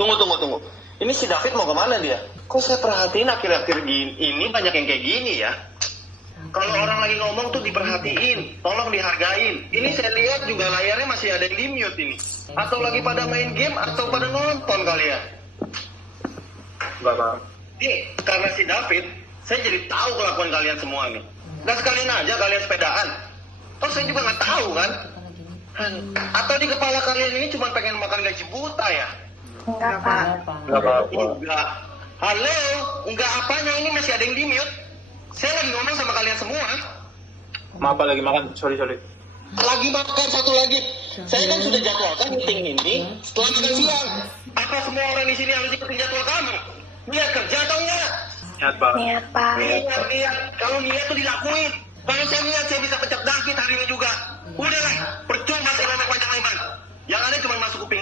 Tunggu. Ini si David mau kemana dia? Kok saya perhatiin akhir-akhir ini banyak yang kayak gini ya? Kalau orang lagi ngomong tuh diperhatiin, tolong dihargain. Ini saya lihat juga layarnya masih ada yang di mute ini. Atau lagi pada main game atau pada nonton kalian. Enggak, Pak. Ini karena si David, saya jadi tahu kelakuan kalian semua nih. Gak sekalian aja kalian sepedaan. Toh saya juga nggak tahu kan. Atau di kepala kalian ini cuma pengen makan gaji buta ya? Enggak, Pak. Enggak apa-apa. Enggak. Halo, enggak apanya, ini masih ada yang di mute. Saya lagi ngomong sama kalian semua. Maaf Pak, lagi makan. Sorry. Lagi makan satu lagi. Saya kan sudah jadwalkan meeting ini setelah makan siang. Apa semua orang di sini harus ikutin jadwal kamu? Niat kerja atau enggak? Niat Pak. Niat, Pak. Niat. Kalau niat tuh dilakuin. Kalau saya niat saya bisa pecat David hari ini juga. Udahlah, percuma saya ngomong panjang lebar. Yang ada cuma masuk kuping